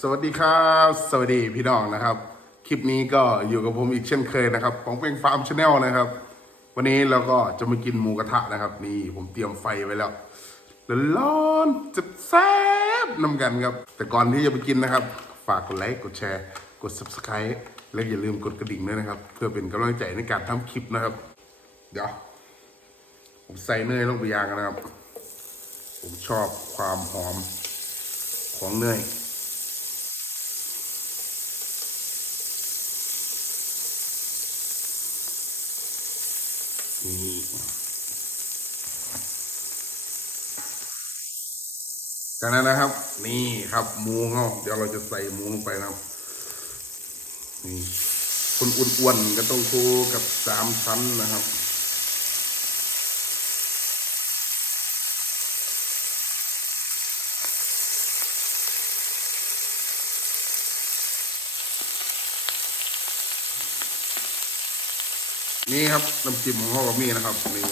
สวัสดีครับ สวัสดีพี่น้องนะครับ คลิปนี้ก็อยู่กับผมอีกเช่นเคยนะครับของเป็นฟาร์มชาแนลนะครับ วันนี้เราก็จะมากินหมูกระทะนะครับ นี่ผมเตรียมไฟไว้แล้วร้อนจะแซ่บน้ำกันครับ แต่ก่อนที่จะไปกินนะครับ ฝากกดไลค์กดแชร์ กด subscribe และอย่าลืมกดกระดิ่งด้วยนะครับ เพื่อเป็นกำลังใจในการทำคลิปนะครับ เดี๋ยวผมใส่เนยลงไปยางกันนะครับ ผมชอบความหอมของเนย นี่จากนั้นนะครับ นี่ครับหมูเขาเดี๋ยวเราจะใส่หมูลงไปนะครับ นี่คนอ้วนๆก็ต้องโคกับสามชั้นนะครับ นี่ครับน้ำจิ้มของเขากับมีนะครับนี่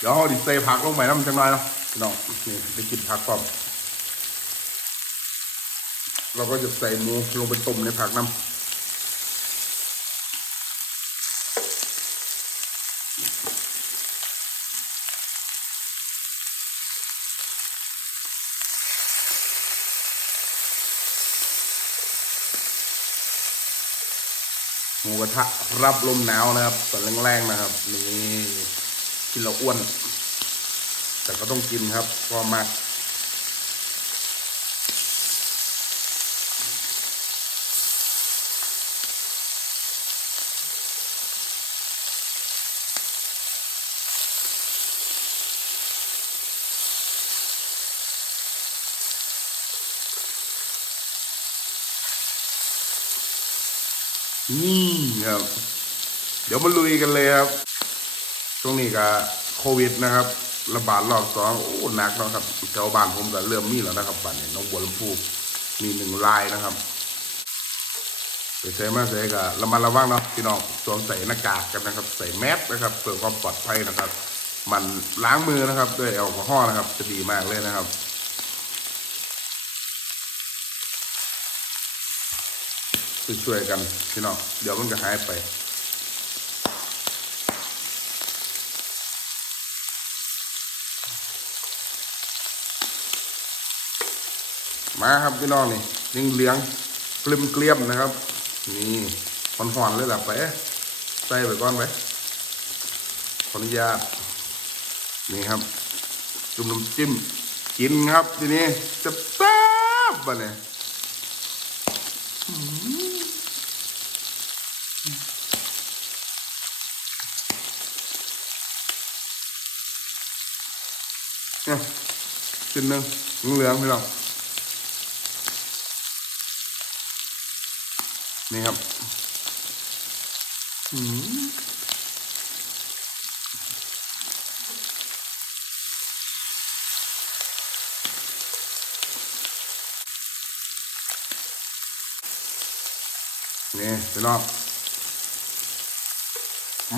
เดี๋ยวเขาดิใส่ผักลงไปน้ำจังไรเนาะพี่น้องนี่ไปกินผักก่อนเราก็จะใส่หมูลงไปต้มในผักน้ำ หมูกระทะรับลมหนาวนะครับส่วนแรงๆนะครับนี่กินเราอ้วน แต่ก็ต้องกินครับพอมาก นี่ครับ เดี๋ยวมาลุยกันเลยครับ ช่วงนี้ก็โควิดนะครับระบาดรอบสองโอ้หนักแล้วครับแถวบ้านผมก็เริ่มมีแล้วนะครับบ้านนี้น้องบัวลำพูมีหนึ่งรายนะครับไปใส่มาใส่ก็ระมัดระวังเนาะพี่น้องสวมใส่หน้ากากกันนะครับ ใส่แมสนะครับเพื่อความปลอดภัยนะครับ มันล้างมือนะครับ ด้วยแอลกอฮอล์นะครับ จะดีมากเลยนะครับ ช่วยๆกันพี่น้องเดี๋ยวมันก็หายไปมาครับพี่น้องนี่ลิงเลี้ยงเกลียมเกลียมๆนะครับ นี่หอนหอนๆเลยแหละไปใส่ไปก่อนไปขออนุญาตนี่ครับ จุ่มน้ำจิ้มกินครับทีนี้จะแซ่บๆปะเนี่ยเนี่ย ชิ้นหนึ่งเหลืองๆพี่น้องนี่ครับอืมนี่พี่น้อง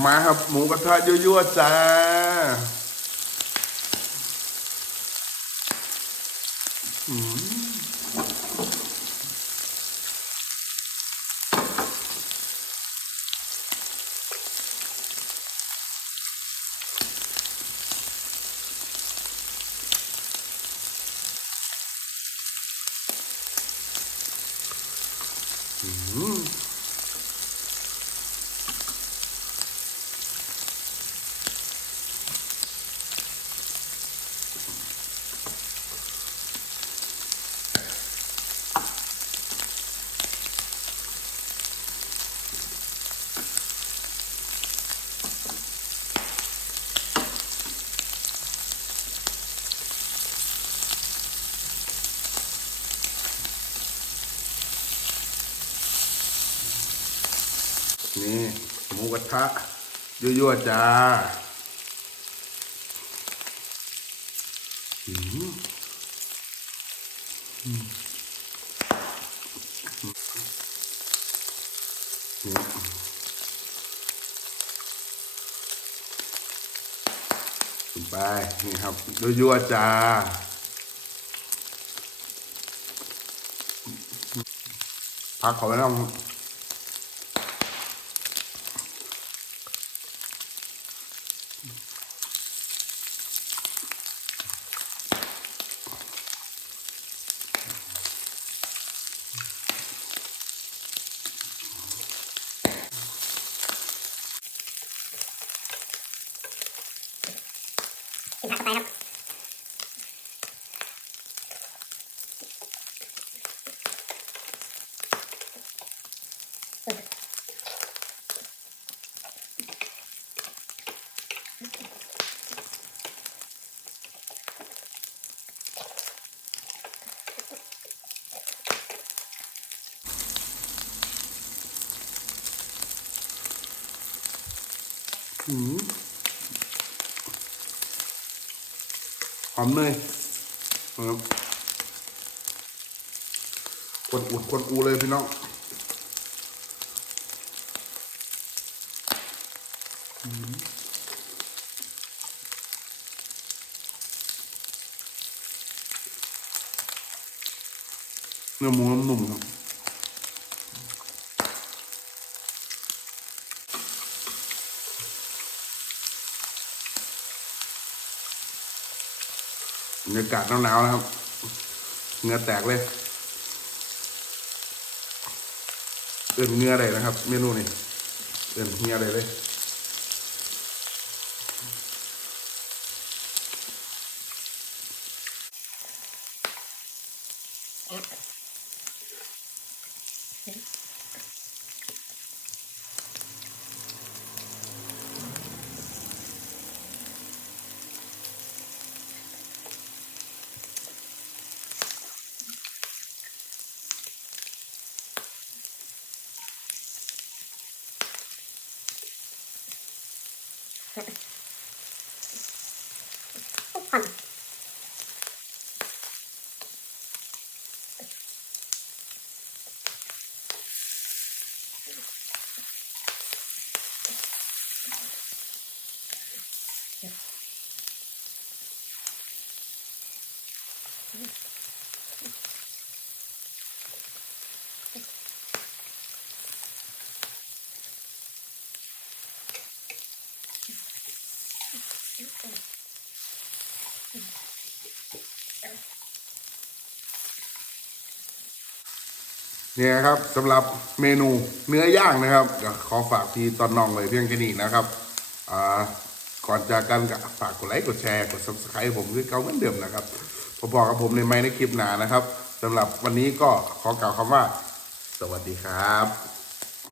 มาครับ หมูกระทะยั่วๆจ้า Hum. Hum. นี่หมูกระทะยั่วๆจ้าอืมไป นี่ครับยั่วๆจ้าพักเขาไว้แล้ว กินผักเข้า ไปครับอืมห อมเนยนะครับคนอุดคนอูเลยพี่น้องเนื้อหมูนุ่มๆครับ บรรยากาศหนาวๆนะครับเงือแตกเลยเอื่นเงืออะไรนะครับ เมนูนี้เอื่นเงืออะไรเลย ผ่อน เนี่ยครับสำหรับเมนูเนื้อย่างนะครับเดี๋ยวขอฝากพี่ตอนน้องเลยเพียงแค่นี้นะครับก่อนจากกันก็ฝากกดไลค์กดแชร์กด subscribe ผมคือเก่าเหมือนเดิมนะครับพอบอกกับผมในไม้ในคลิปหนานะครับสำหรับวันนี้ก็ขอกล่าวคำว่า สวัสดีครับ